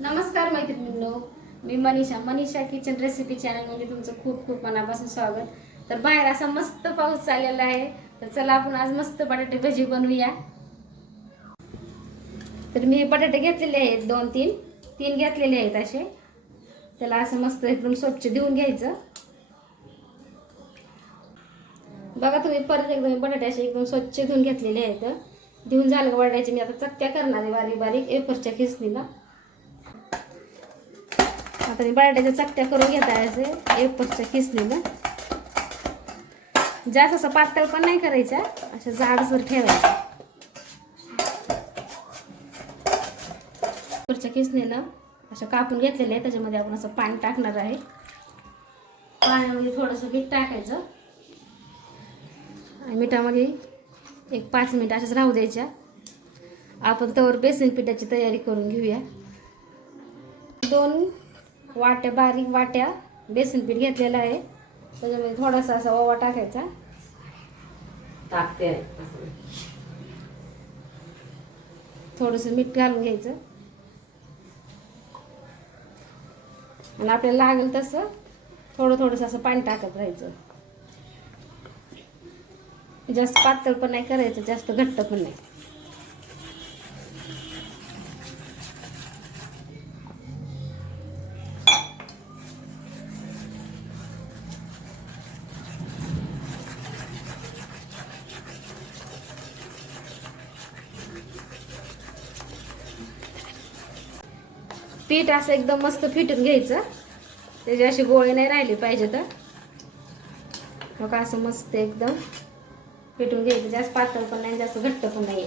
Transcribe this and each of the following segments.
नमस्कार मैत्रिणींनो, मी Manisha kitchen recipe चॅनलमध्ये तुमचं खूप खूप मनापासून स्वागत. तर बाहेर असा मस्त पाऊस चाललेला आहे, तर चला आपण आज मस्त बटाटे भजी बनवूया. तर मी बटाटे घेतलेले आहेत, 2-3 घेतलेले आहेत असे. त्याला असं मस्त एकदम स्वच्छ धुवून घ्यायचं. बघा तुम्ही परत एकदम बटाटे असे एकदम स्वच्छ धुवून घेतलेले आहेत. धुवून झालं बटाट्याचे मी आता चक्क्या करणार आहे बारीक बारीक एफरच्या खिसणीला. आता मी बटाट्याच्या चकत्या करून घेत आहे असे एफरच्या खिसणीला. जास्त असं पातळ पण नाही करायच्या, अशा जाडसर ठेवायच्या. एफरच्या खिसणीला अशा कापून घेतलेल्या आहे. त्याच्यामध्ये आपण असं पाणी टाकणार आहे. पाण्यामध्ये थोडंसं मीठ टाकायचं आणि मिठामध्ये एक 5 मिनिट अशाच राहू द्यायच्या. आपण तवर बेसन पिठाची तयारी करून घेऊया. 2 वाट्या बारीक वाट्या बेसन पीठ घेतलेलं आहे. त्याच्यामध्ये थोडासा असा ओवा टाकायचा. टाकते थोडंसं मीठ घालून घ्यायचं आणि आपल्याला लागेल तसं थोडंसं असं पाणी टाकत राहायचं. जास्त पातळ पण नाही करायचं, जास्त घट्ट पण नाही. पीठ असं एकदम मस्त फिटून घ्यायचं. त्याचे असे गोळे नाही राहिले पाहिजे. तर मग असं मस्त एकदम फिटून घ्यायचं. जास्त पातळ पण नाही, जास्त घट्ट पण नाही.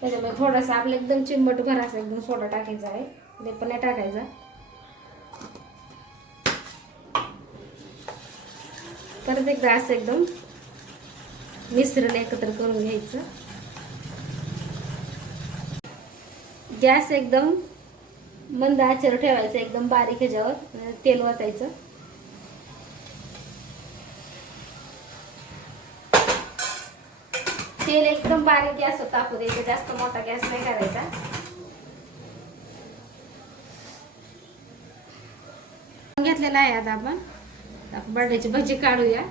त्याच्यामुळे थोडासा आपलं एकदम चिंबट भर असं एकदम सोडा टाकायचा आहे. ते पण नाही टाकायचा. परत एकदा असं एकदम मिश्रण एकत्र करून घ्यायचं. गॅस एकदम मंद आचेवर ठेवायचं, एकदम बारीक ह्याच्यावर. तेल ओतायचं. तेल एकदम बारीक गॅसवर तापू द्यायचं, जास्त मोठा गॅस नाही करायचा. घेतलेला आहे. आता आपण बटाट्याची भजी काढूया.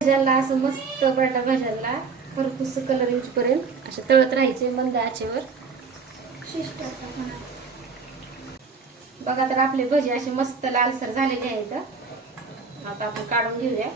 भाज्याला असं मस्त बटाटा भाज्याला भरपूस कलर येऊपर्यंत असे तळत राहायचे मंद आचेवर. बघा तर आपले भजी असे मस्त लालसर झालेले आहेत. आता आपण काढून घेऊया.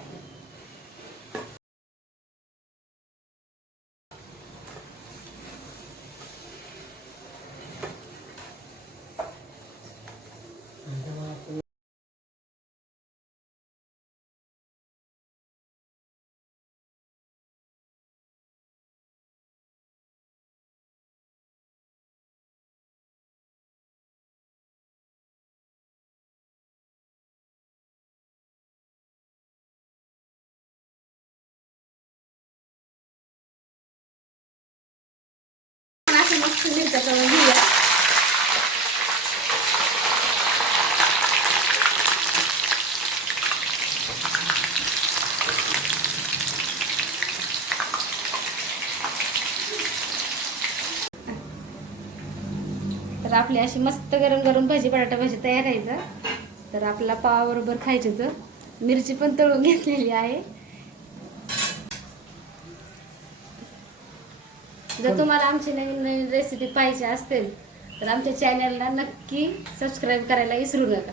असं मस्त मिरच्या तळून घेऊया. तर आपली अशी मस्त गरम गरम भजी बटाटा भजी तयार आहे. तर आपल्याला पावाबरोबर खायचे. तर मिरची पण तळून घेतलेली आहे. जर तुम्हाला आमची नवीन नवीन रेसिपी पाहिजे असतील तर आमच्या चॅनलला नक्की सबस्क्राईब करायला विसरू नका.